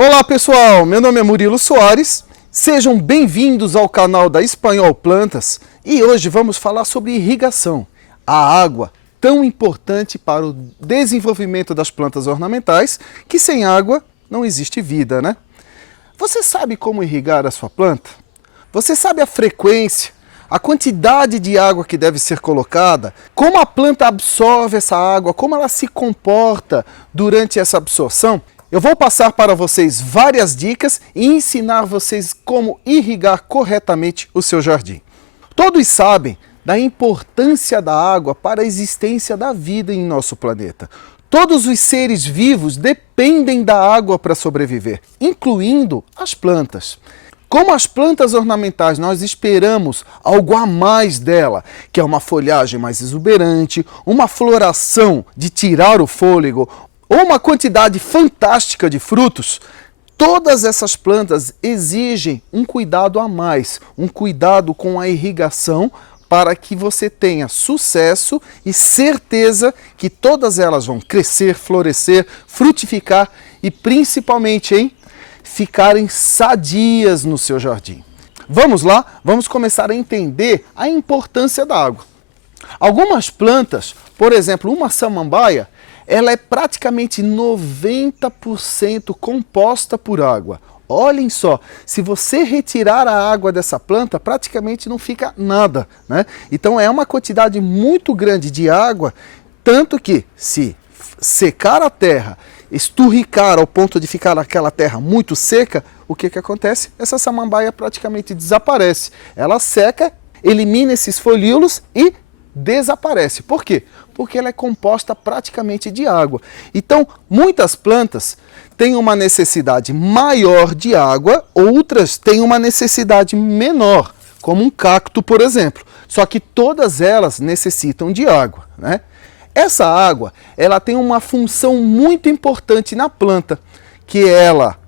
Olá pessoal, meu nome é Murilo Soares, sejam bem-vindos ao canal da Espanhol Plantas e hoje vamos falar sobre irrigação, a água tão importante para o desenvolvimento das plantas ornamentais que sem água não existe vida, né? Você sabe como irrigar a sua planta? Você sabe a frequência, a quantidade de água que deve ser colocada, como a planta absorve essa água, como ela se comporta durante essa absorção? Eu vou passar para vocês várias dicas e ensinar vocês como irrigar corretamente o seu jardim. Todos sabem da importância da água para a existência da vida em nosso planeta. Todos os seres vivos dependem da água para sobreviver, incluindo as plantas. Como as plantas ornamentais, nós esperamos algo a mais dela, que é uma folhagem mais exuberante, uma floração de tirar o fôlego, ou uma quantidade fantástica de frutos. Todas essas plantas exigem um cuidado a mais, um cuidado com a irrigação para que você tenha sucesso e certeza que todas elas vão crescer, florescer, frutificar e principalmente, ficarem sadias no seu jardim. Vamos lá? Vamos começar a entender a importância da água. Algumas plantas, por exemplo, uma samambaia, ela é praticamente 90% composta por água. Olhem só, se você retirar a água dessa planta, praticamente não fica nada, né? Então é uma quantidade muito grande de água, tanto que se secar a terra, esturricar ao ponto de ficar aquela terra muito seca, o que acontece? Essa samambaia praticamente desaparece. Ela seca, elimina esses folíolos e desaparece. Por quê? Porque ela é composta praticamente de água. Então, muitas plantas têm uma necessidade maior de água, outras têm uma necessidade menor, como um cacto, por exemplo. Só que todas elas necessitam de água, né? Essa água, ela tem uma função muito importante na planta, que ela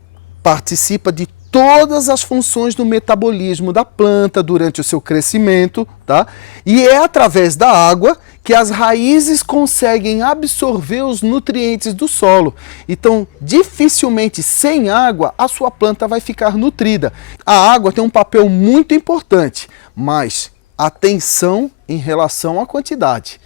participa de todas as funções do metabolismo da planta durante o seu crescimento, tá? E é através da água que as raízes conseguem absorver os nutrientes do solo. Então, dificilmente sem água a sua planta vai ficar nutrida. A água tem um papel muito importante, mas atenção em relação à quantidade.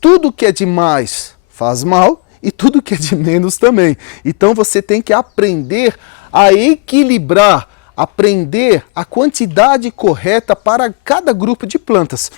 Tudo que é demais faz mal e tudo que é de menos também. Então você tem que aprender a equilibrar, aprender a quantidade correta para cada grupo de plantas.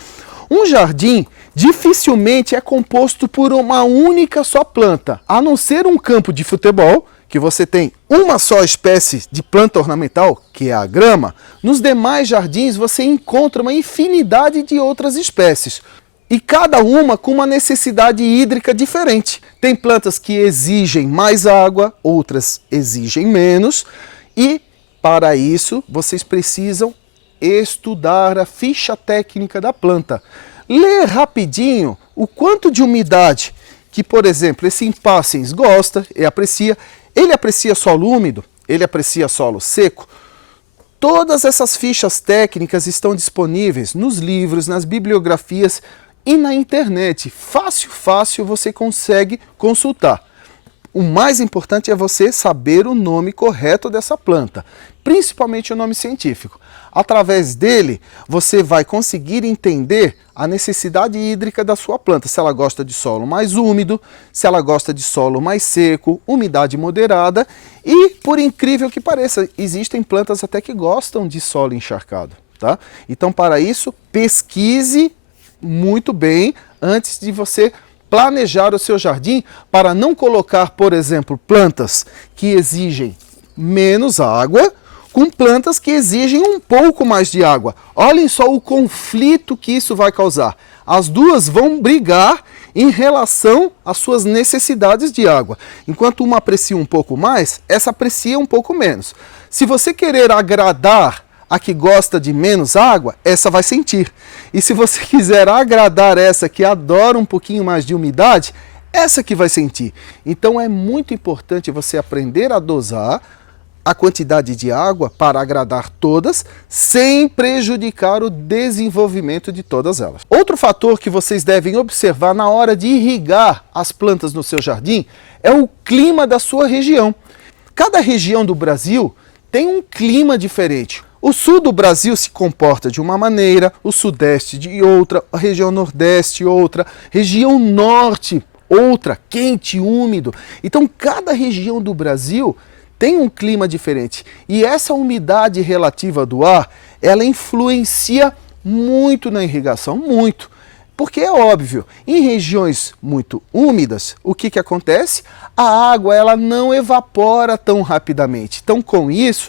Um jardim dificilmente é composto por uma única só planta, a não ser um campo de futebol, que você tem uma só espécie de planta ornamental, que é a grama. Nos demais jardins você encontra uma infinidade de outras espécies. E cada uma com uma necessidade hídrica diferente. Tem plantas que exigem mais água, outras exigem menos. E para isso vocês precisam estudar a ficha técnica da planta. Ler rapidinho o quanto de umidade que, por exemplo, esse impaciens gosta e aprecia. Ele aprecia solo úmido, ele aprecia solo seco. Todas essas fichas técnicas estão disponíveis nos livros, nas bibliografias e na internet. Fácil você consegue consultar. O mais importante é você saber o nome correto dessa planta, principalmente o nome científico. Através dele, você vai conseguir entender a necessidade hídrica da sua planta, se ela gosta de solo mais úmido, se ela gosta de solo mais seco, umidade moderada e, por incrível que pareça, existem plantas até que gostam de solo encharcado, tá? Então, para isso, pesquise muito bem antes de você planejar o seu jardim para não colocar, por exemplo, plantas que exigem menos água com plantas que exigem um pouco mais de água. Olhem só o conflito que isso vai causar. As duas vão brigar em relação às suas necessidades de água. Enquanto uma aprecia um pouco mais, essa aprecia um pouco menos. Se você querer agradar a que gosta de menos água, essa vai sentir. E se você quiser agradar essa que adora um pouquinho mais de umidade, essa que vai sentir. Então é muito importante você aprender a dosar a quantidade de água para agradar todas, sem prejudicar o desenvolvimento de todas elas. Outro fator que vocês devem observar na hora de irrigar as plantas no seu jardim é o clima da sua região. Cada região do Brasil tem um clima diferente. O sul do Brasil se comporta de uma maneira, o sudeste de outra, a região nordeste outra, região norte outra, quente, úmido. Então cada região do Brasil tem um clima diferente. E essa umidade relativa do ar, ela influencia muito na irrigação, muito. Porque é óbvio, em regiões muito úmidas, o que acontece? A água ela não evapora tão rapidamente. Então, com isso,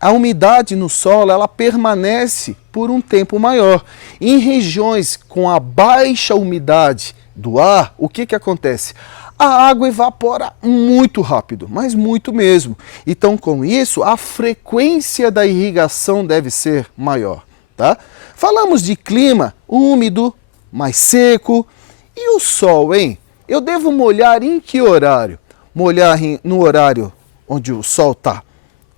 a umidade no solo ela permanece por um tempo maior. Em regiões com a baixa umidade do ar, o que acontece? A água evapora muito rápido, mas muito mesmo. Então, com isso, a frequência da irrigação deve ser maior. Tá? Falamos de clima úmido, mais seco. E o sol, hein? Eu devo molhar em que horário? Molhar no horário onde o sol está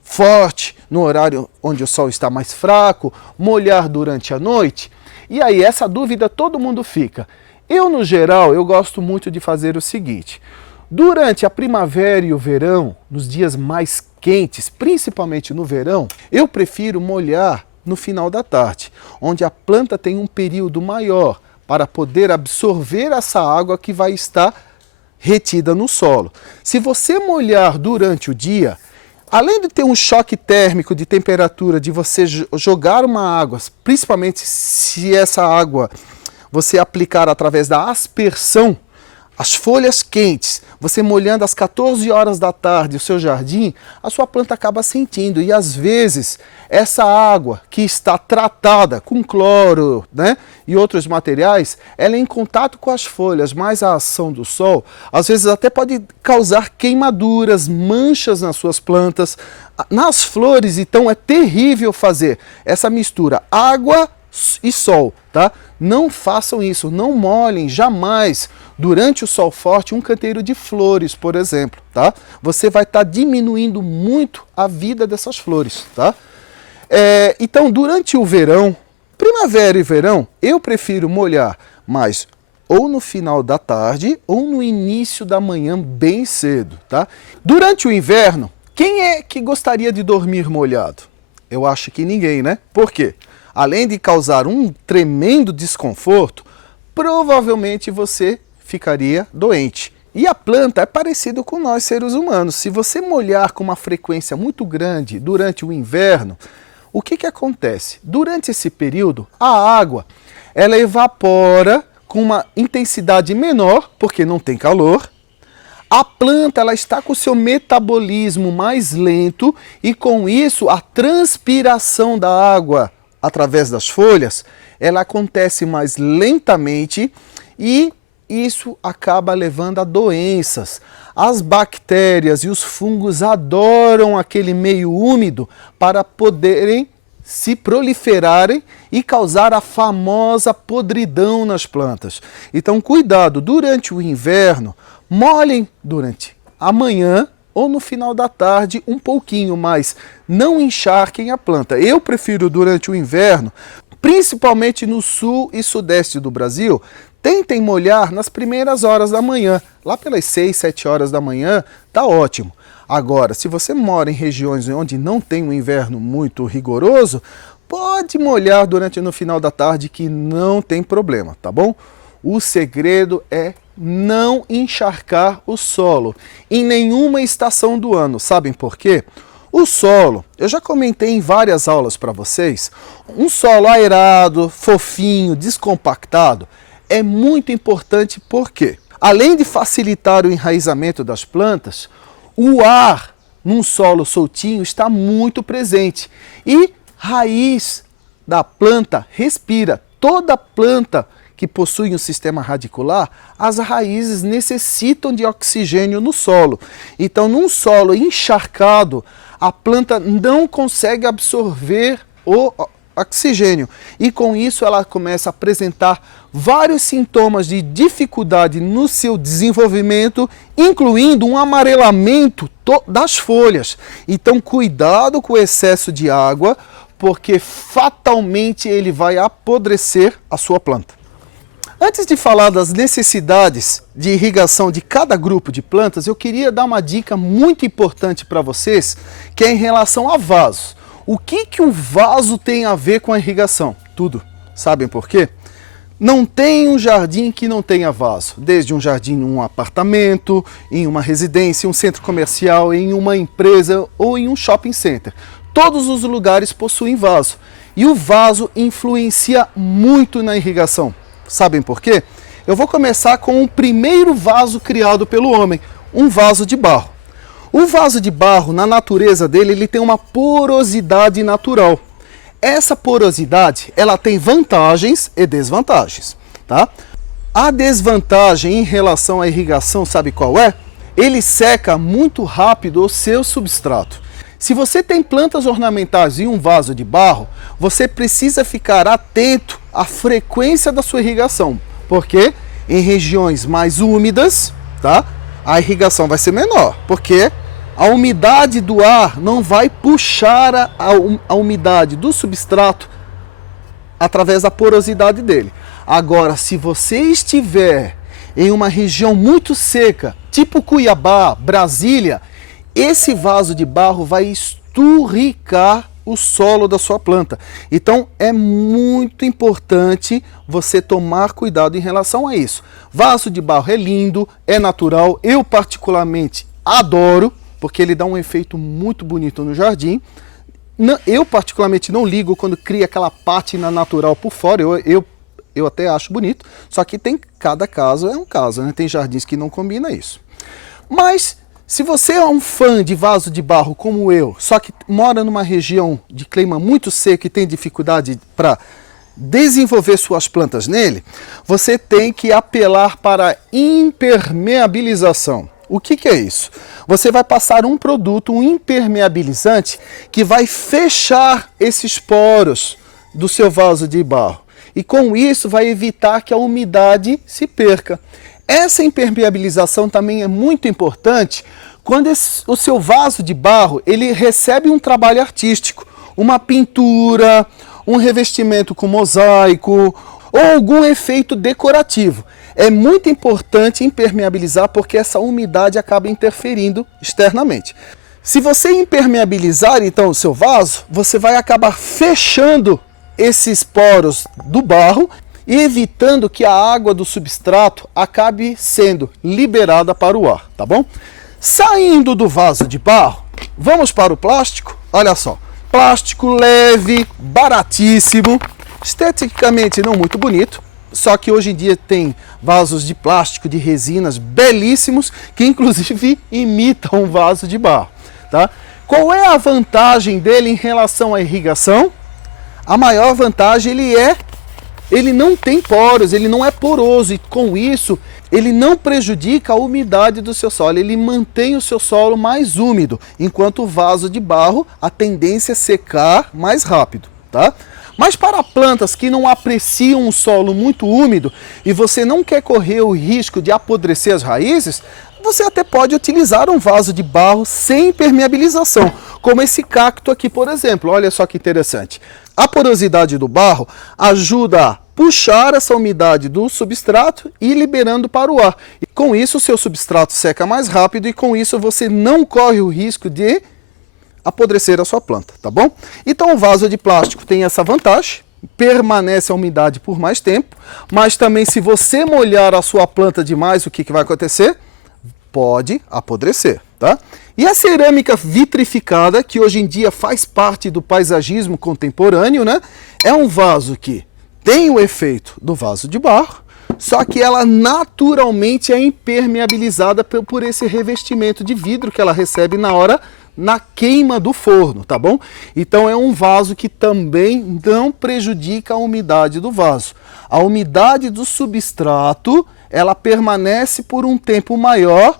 forte, no horário onde o sol está mais fraco, molhar durante a noite? E aí, essa dúvida todo mundo fica. Eu, no geral, eu gosto muito de fazer o seguinte. Durante a primavera e o verão, nos dias mais quentes, principalmente no verão, eu prefiro molhar no final da tarde, onde a planta tem um período maior para poder absorver essa água que vai estar retida no solo. Se você molhar durante o dia, além de ter um choque térmico de temperatura, de você jogar uma água, principalmente se essa água você aplicar através da aspersão, as folhas quentes, você molhando às 14 horas da tarde o seu jardim, a sua planta acaba sentindo. E às vezes essa água que está tratada com cloro, né, e outros materiais, ela é em contato com as folhas, mas a ação do sol, às vezes até pode causar queimaduras, manchas nas suas plantas. Nas flores, então, é terrível fazer essa mistura água e sol, tá? Não façam isso, não molhem jamais durante o sol forte um canteiro de flores, por exemplo, tá? Você vai estar diminuindo muito a vida dessas flores, tá? Então, durante o verão, primavera e verão, eu prefiro molhar mais ou no final da tarde ou no início da manhã bem cedo, tá? Durante o inverno, quem é que gostaria de dormir molhado? Eu acho que ninguém, né? Por quê? Além de causar um tremendo desconforto, provavelmente você ficaria doente. E a planta é parecida com nós seres humanos. Se você molhar com uma frequência muito grande durante o inverno, o que acontece? Durante esse período, a água ela evapora com uma intensidade menor, porque não tem calor. A planta ela está com o seu metabolismo mais lento e com isso a transpiração da água através das folhas, ela acontece mais lentamente e isso acaba levando a doenças. As bactérias e os fungos adoram aquele meio úmido para poderem se proliferarem e causar a famosa podridão nas plantas. Então, cuidado, durante o inverno, molhem durante a manhã ou no final da tarde um pouquinho, mas não encharquem a planta. Eu prefiro durante o inverno, principalmente no sul e sudeste do Brasil, tentem molhar nas primeiras horas da manhã. Lá pelas 6, 7 horas da manhã, tá ótimo. Agora, se você mora em regiões onde não tem um inverno muito rigoroso, pode molhar no final da tarde que não tem problema, tá bom? O segredo é não encharcar o solo em nenhuma estação do ano. Sabem por quê? O solo, eu já comentei em várias aulas para vocês, um solo aerado, fofinho, descompactado, é muito importante porque, além de facilitar o enraizamento das plantas, o ar num solo soltinho está muito presente e raiz da planta respira. Toda planta que possui um sistema radicular, as raízes necessitam de oxigênio no solo. Então, num solo encharcado, a planta não consegue absorver o oxigênio. E com isso ela começa a apresentar vários sintomas de dificuldade no seu desenvolvimento, incluindo um amarelamento das folhas. Então, cuidado com o excesso de água, porque fatalmente ele vai apodrecer a sua planta. Antes de falar das necessidades de irrigação de cada grupo de plantas, eu queria dar uma dica muito importante para vocês, que é em relação a vasos. O que um vaso tem a ver com a irrigação? Tudo. Sabem por quê? Não tem um jardim que não tenha vaso. Desde um jardim em um apartamento, em uma residência, um centro comercial, em uma empresa ou em um shopping center. Todos os lugares possuem vaso. E o vaso influencia muito na irrigação. Sabem por quê? Eu vou começar com o primeiro vaso criado pelo homem, um vaso de barro. O vaso de barro, na natureza dele, ele tem uma porosidade natural. Essa porosidade, ela tem vantagens e desvantagens, tá? A desvantagem em relação à irrigação, sabe qual é? Ele seca muito rápido o seu substrato. Se você tem plantas ornamentais em um vaso de barro, você precisa ficar atento à frequência da sua irrigação, porque em regiões mais úmidas, tá? A irrigação vai ser menor, porque a umidade do ar não vai puxar a umidade do substrato através da porosidade dele. Agora, se você estiver em uma região muito seca, tipo Cuiabá, Brasília, esse vaso de barro vai esturricar o solo da sua planta. Então é muito importante você tomar cuidado em relação a isso. Vaso de barro é lindo, é natural, eu particularmente adoro, porque ele dá um efeito muito bonito no jardim. Eu particularmente não ligo quando cria aquela pátina natural por fora, eu até acho bonito, só que cada caso é um caso, né? Tem jardins que não combina isso. Mas se você é um fã de vaso de barro como eu, só que mora numa região de clima muito seco e tem dificuldade para desenvolver suas plantas nele, você tem que apelar para a impermeabilização. O que é isso? Você vai passar um produto, um impermeabilizante, que vai fechar esses poros do seu vaso de barro. E com isso vai evitar que a umidade se perca. Essa impermeabilização também é muito importante quando o seu vaso de barro ele recebe um trabalho artístico, uma pintura, um revestimento com mosaico ou algum efeito decorativo. É muito importante impermeabilizar porque essa umidade acaba interferindo externamente. Se você impermeabilizar então o seu vaso, você vai acabar fechando esses poros do barro e evitando que a água do substrato acabe sendo liberada para o ar, tá bom? Saindo do vaso de barro, vamos para o plástico. Olha só, plástico leve, baratíssimo, esteticamente não muito bonito, só que hoje em dia tem vasos de plástico, de resinas belíssimos, que inclusive imitam um vaso de barro, tá? Qual é a vantagem dele em relação à irrigação? A maior vantagem ele não tem poros, ele não é poroso e com isso ele não prejudica a umidade do seu solo, ele mantém o seu solo mais úmido, enquanto o vaso de barro a tendência é secar mais rápido, tá? Mas para plantas que não apreciam um solo muito úmido e você não quer correr o risco de apodrecer as raízes, você até pode utilizar um vaso de barro sem impermeabilização, como esse cacto aqui, por exemplo. Olha só que interessante. A porosidade do barro ajuda a puxar essa umidade do substrato e liberando para o ar. E com isso o seu substrato seca mais rápido e com isso você não corre o risco de apodrecer a sua planta, tá bom? Então o vaso de plástico tem essa vantagem, permanece a umidade por mais tempo, mas também se você molhar a sua planta demais, o que vai acontecer? Pode apodrecer, tá? E a cerâmica vitrificada, que hoje em dia faz parte do paisagismo contemporâneo, né? É um vaso que tem o efeito do vaso de barro, só que ela naturalmente é impermeabilizada por esse revestimento de vidro que ela recebe na queima do forno, tá bom? Então é um vaso que também não prejudica a umidade do vaso. A umidade do substrato, ela permanece por um tempo maior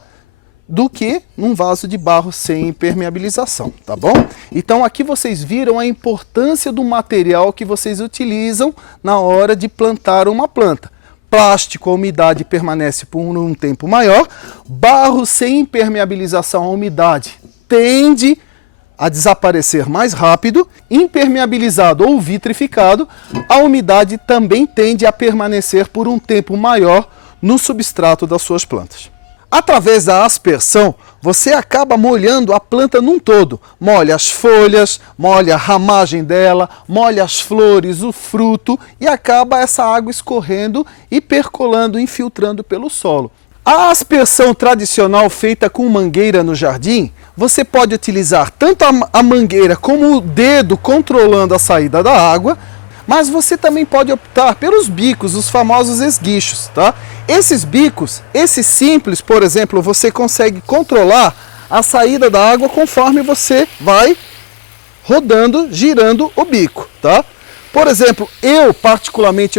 do que num vaso de barro sem impermeabilização, tá bom? Então aqui vocês viram a importância do material que vocês utilizam na hora de plantar uma planta. Plástico, a umidade permanece por um tempo maior. Barro sem impermeabilização, a umidade tende a desaparecer mais rápido, impermeabilizado ou vitrificado, a umidade também tende a permanecer por um tempo maior no substrato das suas plantas. Através da aspersão, você acaba molhando a planta num todo. Molha as folhas, molha a ramagem dela, molha as flores, o fruto e acaba essa água escorrendo e percolando, infiltrando pelo solo. A aspersão tradicional feita com mangueira no jardim, você pode utilizar tanto a mangueira como o dedo controlando a saída da água, mas você também pode optar pelos bicos, os famosos esguichos, tá? Esses bicos, esses simples, por exemplo, você consegue controlar a saída da água conforme você vai rodando, girando o bico, tá? Por exemplo, eu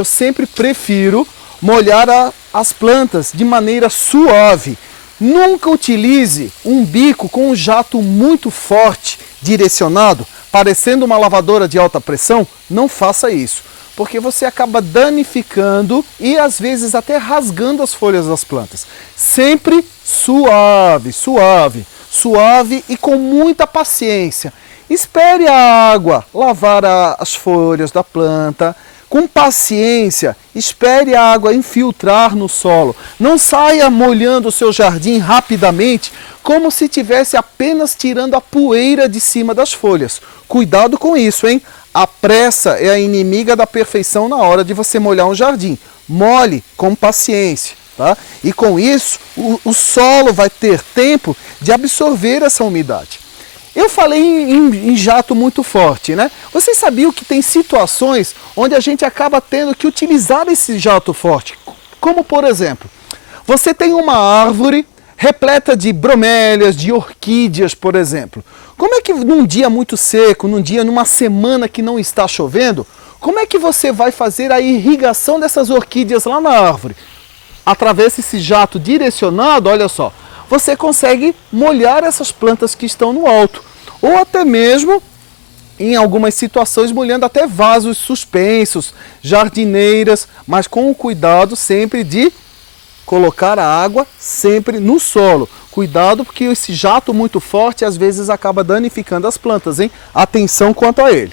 sempre prefiro molhar as plantas de maneira suave. Nunca utilize um bico com um jato muito forte, direcionado, parecendo uma lavadora de alta pressão. Não faça isso, porque você acaba danificando e às vezes até rasgando as folhas das plantas. Sempre suave, suave, suave e com muita paciência. Espere a água lavar as folhas da planta. Com paciência, espere a água infiltrar no solo. Não saia molhando o seu jardim rapidamente, como se estivesse apenas tirando a poeira de cima das folhas. Cuidado com isso, hein? A pressa é a inimiga da perfeição na hora de você molhar um jardim. Molhe com paciência, tá? E com isso, o solo vai ter tempo de absorver essa umidade. Eu falei em jato muito forte, né? Vocês sabiam que tem situações onde a gente acaba tendo que utilizar esse jato forte? Como, por exemplo, você tem uma árvore repleta de bromélias, de orquídeas, por exemplo. Como é que num dia muito seco, numa semana que não está chovendo, como é que você vai fazer a irrigação dessas orquídeas lá na árvore? Através desse jato direcionado, olha só, você consegue molhar essas plantas que estão no alto. Ou até mesmo, em algumas situações, molhando até vasos suspensos, jardineiras, mas com o cuidado sempre de colocar a água sempre no solo. Cuidado, porque esse jato muito forte às vezes acaba danificando as plantas, hein? Atenção quanto a ele.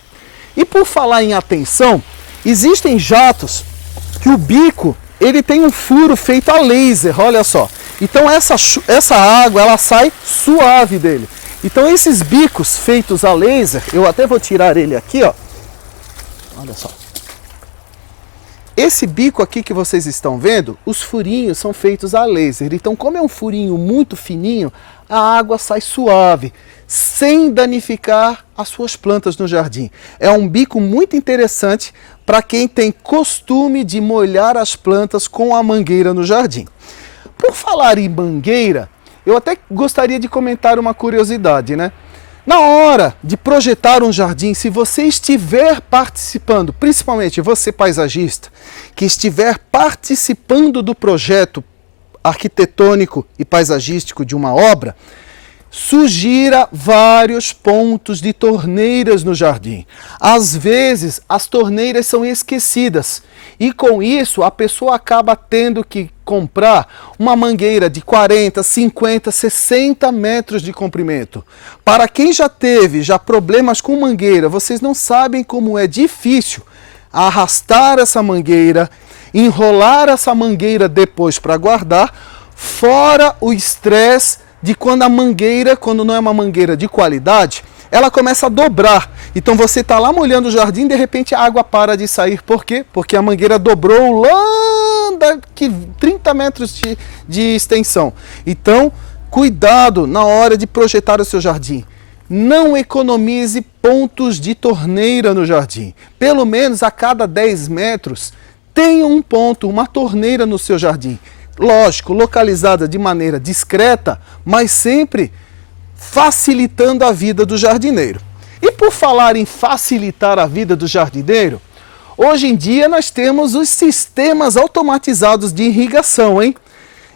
E por falar em atenção, existem jatos que o bico ele tem um furo feito a laser, olha só. Então essa água ela sai suave dele. Então esses bicos feitos a laser, eu até vou tirar ele aqui, ó. Olha só. Esse bico aqui que vocês estão vendo, os furinhos são feitos a laser. Então, como é um furinho muito fininho, a água sai suave, sem danificar as suas plantas no jardim. É um bico muito interessante para quem tem costume de molhar as plantas com a mangueira no jardim. Por falar em mangueira, eu até gostaria de comentar uma curiosidade, né? Na hora de projetar um jardim, se você estiver participando, principalmente você paisagista, que estiver participando do projeto arquitetônico e paisagístico de uma obra, sugira vários pontos de torneiras no jardim. Às vezes, as torneiras são esquecidas e com isso a pessoa acaba tendo que comprar uma mangueira de 40, 50, 60 metros de comprimento. Para quem já teve problemas com mangueira, vocês não sabem como é difícil arrastar essa mangueira, enrolar essa mangueira depois para guardar, fora o estresse de quando a mangueira, quando não é uma mangueira de qualidade, ela começa a dobrar. Então você está lá molhando o jardim e de repente a água para de sair. Por quê? Porque a mangueira dobrou lá daqui 30 metros de extensão. Então, cuidado na hora de projetar o seu jardim. Não economize pontos de torneira no jardim. Pelo menos a cada 10 metros, tenha um ponto, uma torneira no seu jardim. Lógico, localizada de maneira discreta, mas sempre facilitando a vida do jardineiro. E por falar em facilitar a vida do jardineiro, hoje em dia nós temos os sistemas automatizados de irrigação, hein?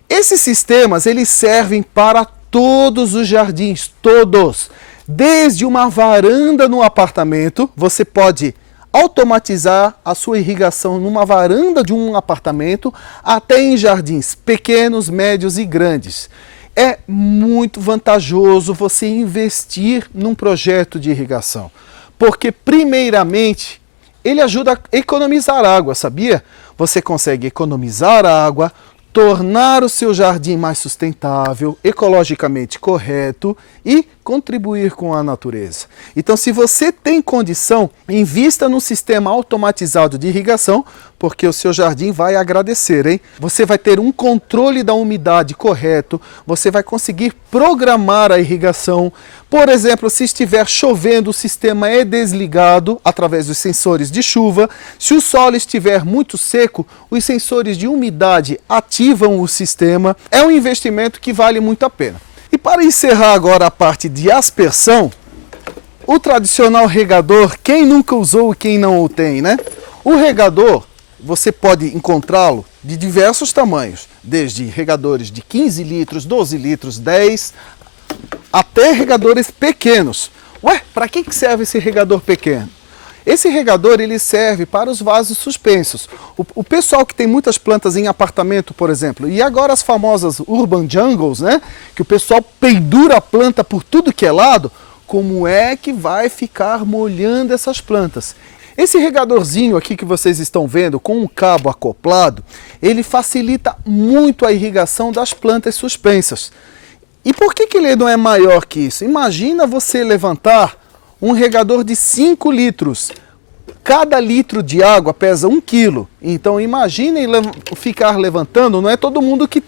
Esses sistemas, eles servem para todos os jardins, todos. Desde uma varanda no apartamento, você pode automatizar a sua irrigação numa varanda de um apartamento, até em jardins pequenos, médios e grandes. É muito vantajoso você investir num projeto de irrigação, porque primeiramente ele ajuda a economizar água, sabia? Você consegue economizar água, tornar o seu jardim mais sustentável, ecologicamente correto e contribuir com a natureza. Então, se você tem condição, invista num sistema automatizado de irrigação, porque o seu jardim vai agradecer, hein? Você vai ter um controle da umidade correto, você vai conseguir programar a irrigação. Por exemplo, se estiver chovendo, o sistema é desligado através dos sensores de chuva. Se o solo estiver muito seco, os sensores de umidade ativam o sistema. É um investimento que vale muito a pena. E para encerrar agora a parte de aspersão, o tradicional regador, quem nunca usou e quem não o tem, né? O regador, você pode encontrá-lo de diversos tamanhos, desde regadores de 15 litros, 12 litros, 10, até regadores pequenos. Ué, para que serve esse regador pequeno? Esse regador ele serve para os vasos suspensos. O pessoal que tem muitas plantas em apartamento, por exemplo, e agora as famosas urban jungles, né? Que o pessoal pendura a planta por tudo que é lado, como é que vai ficar molhando essas plantas? Esse regadorzinho aqui que vocês estão vendo com um cabo acoplado, ele facilita muito a irrigação das plantas suspensas. E por que ele não é maior que isso? Imagina você levantar um regador de 5 litros. Cada litro de água pesa 1 quilo. Então imaginem ficar levantando, não é todo mundo que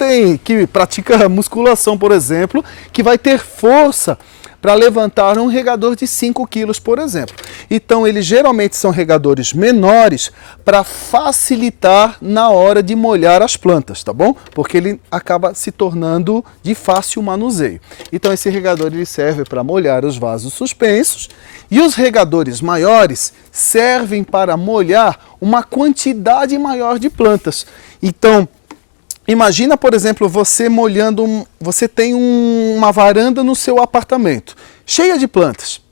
pratica musculação, por exemplo, que vai ter força para levantar um regador de 5 quilos, por exemplo. Então eles geralmente são regadores menores para facilitar na hora de molhar as plantas, tá bom? Porque ele acaba se tornando de fácil manuseio. Então esse regador ele serve para molhar os vasos suspensos e os regadores maiores servem para molhar uma quantidade maior de plantas. Então, imagina, por exemplo, você molhando, você tem uma varanda no seu apartamento, cheia de plantas.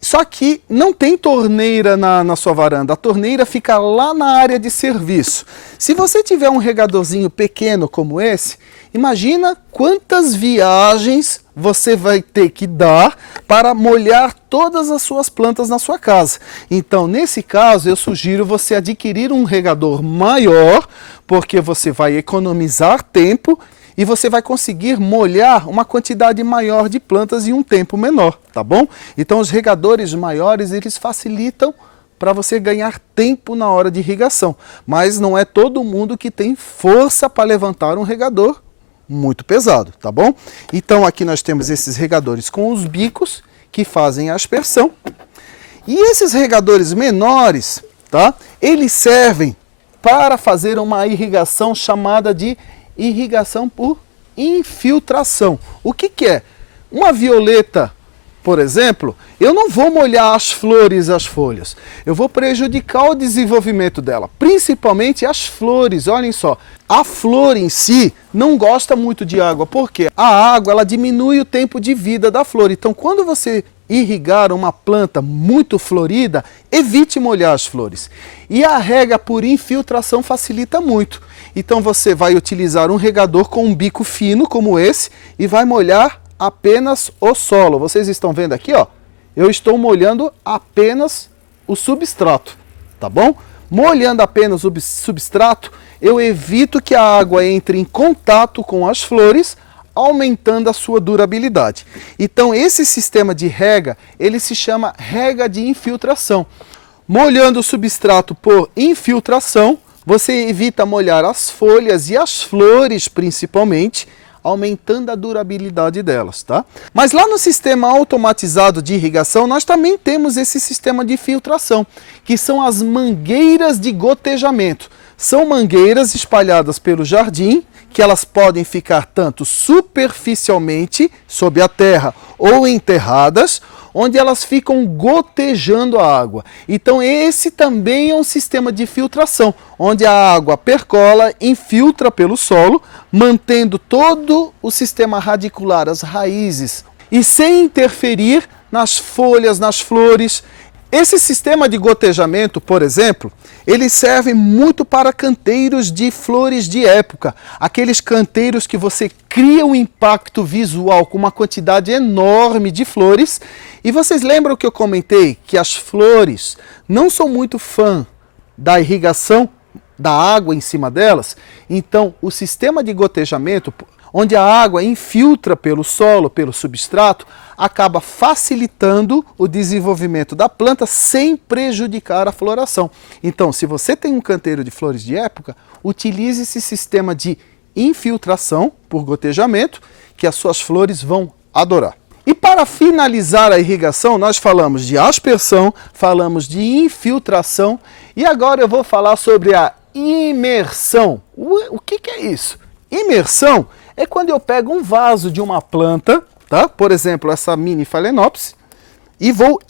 Só que não tem torneira na sua varanda, a torneira fica lá na área de serviço. Se você tiver um regadorzinho pequeno como esse, imagina quantas viagens você vai ter que dar para molhar todas as suas plantas na sua casa. Então, nesse caso, eu sugiro você adquirir um regador maior, porque você vai economizar tempo e você vai conseguir molhar uma quantidade maior de plantas em um tempo menor, tá bom? Então os regadores maiores, eles facilitam para você ganhar tempo na hora de irrigação, mas não é todo mundo que tem força para levantar um regador muito pesado, tá bom? Então aqui nós temos esses regadores com os bicos que fazem a aspersão. E esses regadores menores, tá? Eles servem para fazer uma irrigação chamada de irrigação por infiltração. O que é? Uma violeta, por exemplo, eu não vou molhar as flores, as folhas. Eu vou prejudicar o desenvolvimento dela, principalmente as flores. Olhem só, a flor em si não gosta muito de água, porque a água ela diminui o tempo de vida da flor. Então, quando você irrigar uma planta muito florida, evite molhar as flores. E a rega por infiltração facilita muito. Então você vai utilizar um regador com um bico fino como esse e vai molhar apenas o solo. Vocês estão vendo aqui, ó? Eu estou molhando apenas o substrato, tá bom? Molhando apenas o substrato, eu evito que a água entre em contato com as flores, aumentando a sua durabilidade. Então esse sistema de rega, ele se chama rega de infiltração. Molhando o substrato por infiltração, você evita molhar as folhas e as flores principalmente, aumentando a durabilidade delas, tá? Mas lá no sistema automatizado de irrigação, nós também temos esse sistema de filtração, que são as mangueiras de gotejamento. São mangueiras espalhadas pelo jardim, que elas podem ficar tanto superficialmente, sob a terra, ou enterradas, onde elas ficam gotejando a água. Então esse também é um sistema de filtração, onde a água percola, infiltra pelo solo, mantendo todo o sistema radicular, as raízes, e sem interferir nas folhas, nas flores. Esse sistema de gotejamento, por exemplo, ele serve muito para canteiros de flores de época. Aqueles canteiros que você cria um impacto visual com uma quantidade enorme de flores. E vocês lembram que eu comentei que as flores não são muito fã da irrigação, da água em cima delas? Então, o sistema de gotejamento, onde a água infiltra pelo solo, pelo substrato, acaba facilitando o desenvolvimento da planta sem prejudicar a floração. Então, se você tem um canteiro de flores de época, utilize esse sistema de infiltração por gotejamento, que as suas flores vão adorar. E para finalizar a irrigação, nós falamos de aspersão, falamos de infiltração, e agora eu vou falar sobre a imersão. O que é isso? Imersão é quando eu pego um vaso de uma planta, tá? Por exemplo, essa mini Phalaenopsis, e vou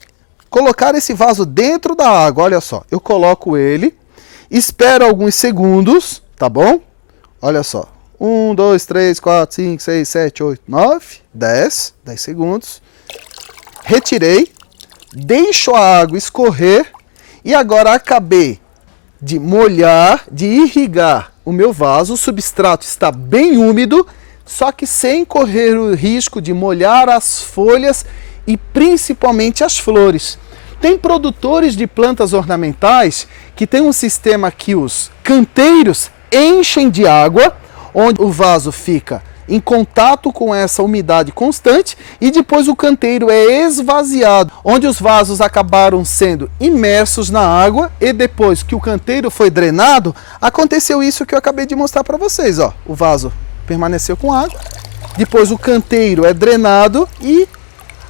colocar esse vaso dentro da água. Olha só, eu coloco ele, espero alguns segundos, tá bom? Olha só, 1, 2, 3, 4, 5, 6, 7, 8, 9, 10 segundos. Retirei, deixo a água escorrer e agora acabei de molhar, de irrigar o meu vaso. O substrato está bem úmido, só que sem correr o risco de molhar as folhas e principalmente as flores. Tem produtores de plantas ornamentais que tem um sistema que os canteiros enchem de água, onde o vaso fica em contato com essa umidade constante e depois o canteiro é esvaziado, onde os vasos acabaram sendo imersos na água e depois que o canteiro foi drenado, aconteceu isso que eu acabei de mostrar para vocês. Ó, o vaso permaneceu com água, depois o canteiro é drenado e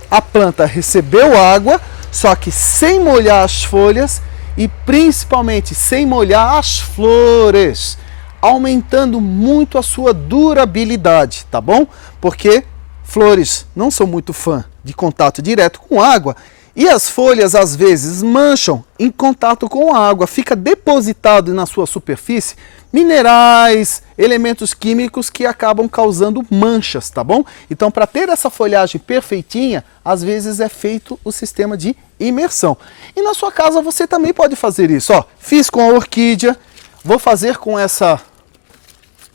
a planta recebeu água, só que sem molhar as folhas e principalmente sem molhar as flores, aumentando muito a sua durabilidade, tá bom? Porque flores não são muito fã de contato direto com água e as folhas às vezes mancham em contato com a água, fica depositado na sua superfície minerais, elementos químicos que acabam causando manchas, tá bom? Então, para ter essa folhagem perfeitinha, às vezes é feito o sistema de imersão. E na sua casa você também pode fazer isso, ó. Fiz com a orquídea, vou fazer com essa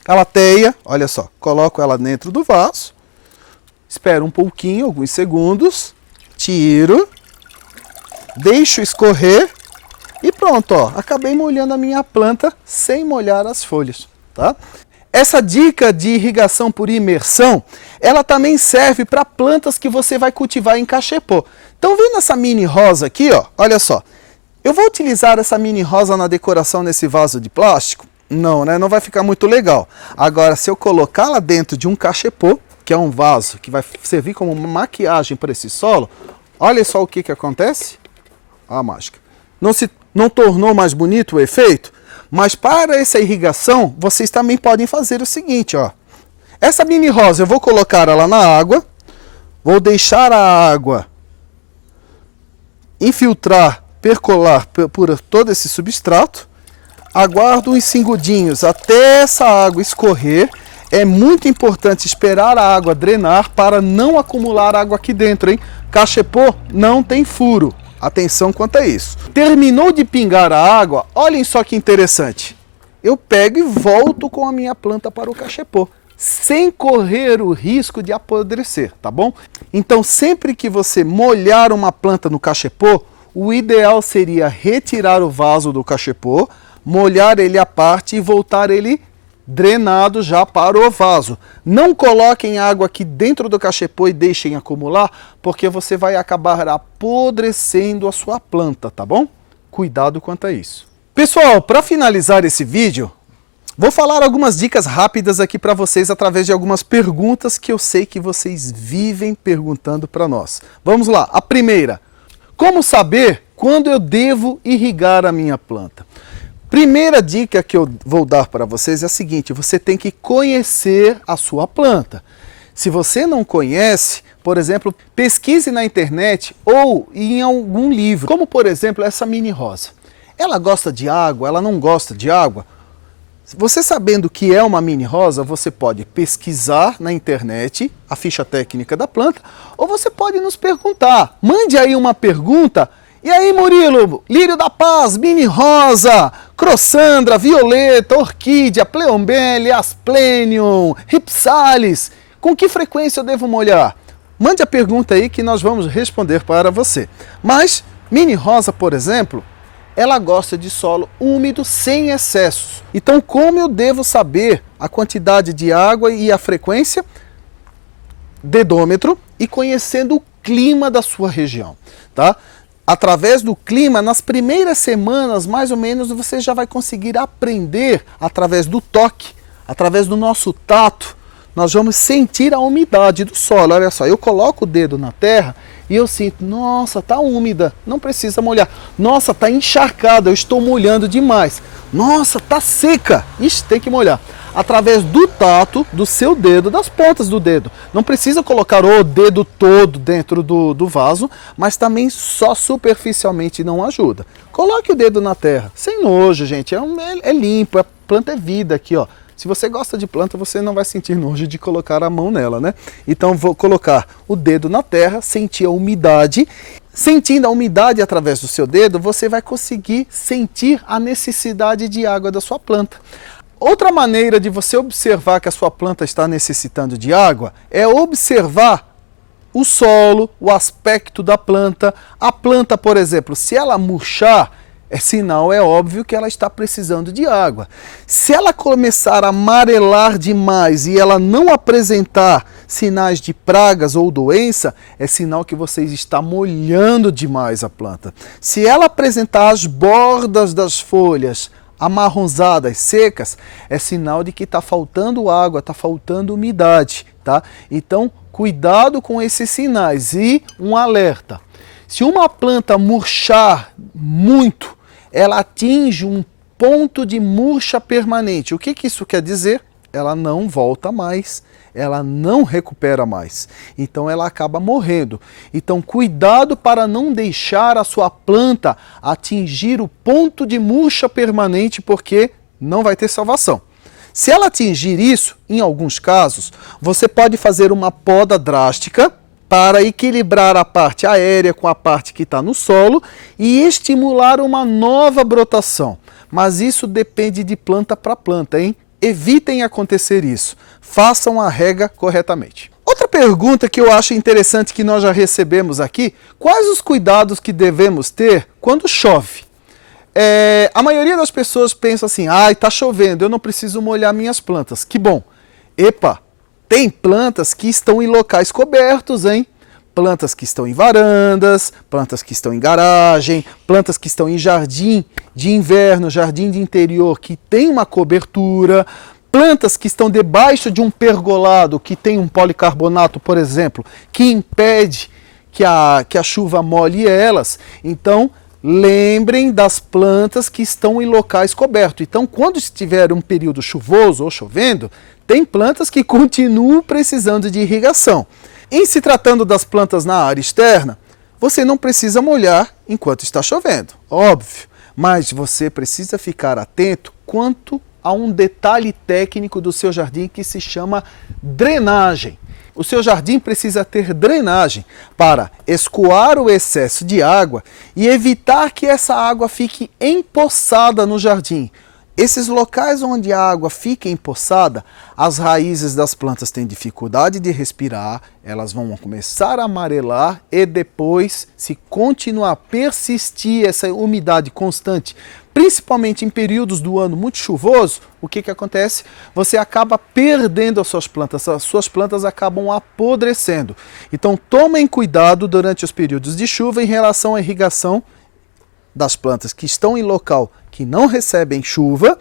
calateia, olha só, coloco ela dentro do vaso, espero um pouquinho, alguns segundos, tiro, deixo escorrer e pronto, ó, acabei molhando a minha planta sem molhar as folhas, tá? Essa dica de irrigação por imersão, ela também serve para plantas que você vai cultivar em cachepô. Então, vendo essa mini rosa aqui, ó, olha só, eu vou utilizar essa mini rosa na decoração nesse vaso de plástico? Não, né? Não vai ficar muito legal. Agora, se eu colocá-la dentro de um cachepô, que é um vaso que vai servir como uma maquiagem para esse solo, olha só o que acontece. Olha a mágica. Não tornou mais bonito o efeito? Mas para essa irrigação, vocês também podem fazer o seguinte, ó. Essa mini rosa, eu vou colocar ela na água, vou deixar a água infiltrar, percolar por todo esse substrato, aguardo uns segundinhos até essa água escorrer. É muito importante esperar a água drenar para não acumular água aqui dentro, hein? Cachepô não tem furo. Atenção quanto a isso. Terminou de pingar a água, olhem só que interessante. Eu pego e volto com a minha planta para o cachepô, sem correr o risco de apodrecer, tá bom? Então, sempre que você molhar uma planta no cachepô, o ideal seria retirar o vaso do cachepô, molhar ele à parte e voltar ele drenado já para o vaso. Não coloquem água aqui dentro do cachepô e deixem acumular, porque você vai acabar apodrecendo a sua planta, tá bom? Cuidado quanto a isso. Pessoal, para finalizar esse vídeo, vou falar algumas dicas rápidas aqui para vocês através de algumas perguntas que eu sei que vocês vivem perguntando para nós. Vamos lá. A primeira, como saber quando eu devo irrigar a minha planta? Primeira dica que eu vou dar para vocês é a seguinte: você tem que conhecer a sua planta. Se você não conhece, por exemplo, pesquise na internet ou em algum livro, como por exemplo essa mini rosa. Ela gosta de água, ela não gosta de água? Você sabendo que é uma mini rosa, você pode pesquisar na internet a ficha técnica da planta, ou você pode nos perguntar. Mande aí uma pergunta E aí, Murilo, lírio da paz, mini rosa, crossandra, violeta, orquídea, pleombele, asplenium, ripsalis, com que frequência eu devo molhar? Mande a pergunta aí que nós vamos responder para você. Mas, mini rosa, por exemplo, ela gosta de solo úmido sem excessos. Então, como eu devo saber a quantidade de água e a frequência? Dedômetro e conhecendo o clima da sua região, tá? Através do clima, nas primeiras semanas, mais ou menos, você já vai conseguir aprender através do toque, através do nosso tato. Nós vamos sentir a umidade do solo. Olha só, eu coloco o dedo na terra e eu sinto, nossa, tá úmida, não precisa molhar. Nossa, tá encharcada, eu estou molhando demais. Nossa, tá seca, ixi, tem que molhar. Através do tato do seu dedo, das pontas do dedo. Não precisa colocar o dedo todo dentro do vaso, mas também só superficialmente não ajuda. Coloque o dedo na terra, sem nojo, gente, é limpo, a planta é vida aqui, ó. Se você gosta de planta, você não vai sentir nojo de colocar a mão nela, né? Então vou colocar o dedo na terra, sentir a umidade. Sentindo a umidade através do seu dedo, você vai conseguir sentir a necessidade de água da sua planta. Outra maneira de você observar que a sua planta está necessitando de água é observar o solo, o aspecto da planta. A planta, por exemplo, se ela murchar, é sinal, é óbvio que ela está precisando de água. Se ela começar a amarelar demais e ela não apresentar sinais de pragas ou doença, é sinal que você está molhando demais a planta. Se ela apresentar as bordas das folhas amarronzadas, secas, é sinal de que está faltando água, está faltando umidade, tá? Então, cuidado com esses sinais. E um alerta: se uma planta murchar muito, ela atinge um ponto de murcha permanente. O que isso quer dizer? Ela não volta mais, ela não recupera mais. Então ela acaba morrendo. Então cuidado para não deixar a sua planta atingir o ponto de murcha permanente, porque não vai ter salvação. Se ela atingir isso, em alguns casos, você pode fazer uma poda drástica para equilibrar a parte aérea com a parte que está no solo e estimular uma nova brotação. Mas isso depende de planta para planta, hein? Evitem acontecer isso. Façam a rega corretamente. Outra pergunta que eu acho interessante que nós já recebemos aqui: quais os cuidados que devemos ter quando chove? A maioria das pessoas pensa assim: ai, tá chovendo, eu não preciso molhar minhas plantas. Que bom! Epa! Tem plantas que estão em locais cobertos, hein? Plantas que estão em varandas, plantas que estão em garagem, plantas que estão em jardim de inverno, jardim de interior que tem uma cobertura, plantas que estão debaixo de um pergolado que tem um policarbonato, por exemplo, que impede que a chuva molhe elas. Então, lembrem das plantas que estão em locais cobertos. Então, quando estiver um período chuvoso ou chovendo, tem plantas que continuam precisando de irrigação. Em se tratando das plantas na área externa, você não precisa molhar enquanto está chovendo, óbvio. Mas você precisa ficar atento quanto a um detalhe técnico do seu jardim que se chama drenagem. O seu jardim precisa ter drenagem para escoar o excesso de água e evitar que essa água fique empoçada no jardim. Esses locais onde a água fica empoçada, as raízes das plantas têm dificuldade de respirar, elas vão começar a amarelar e depois, se continuar a persistir essa umidade constante, principalmente em períodos do ano muito chuvoso, o que acontece? Você acaba perdendo as suas plantas acabam apodrecendo. Então tomem cuidado durante os períodos de chuva em relação à irrigação das plantas que estão em local que não recebem chuva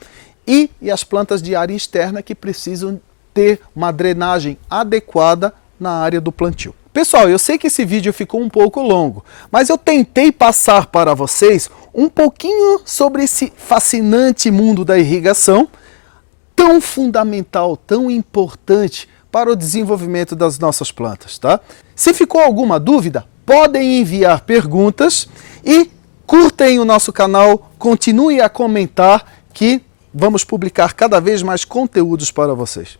e as plantas de área externa que precisam ter uma drenagem adequada na área do plantio. Pessoal, eu sei que esse vídeo ficou um pouco longo, mas eu tentei passar para vocês um pouquinho sobre esse fascinante mundo da irrigação, tão fundamental, tão importante para o desenvolvimento das nossas plantas, tá? Se ficou alguma dúvida, podem enviar perguntas e curtem o nosso canal, continue a comentar que vamos publicar cada vez mais conteúdos para vocês.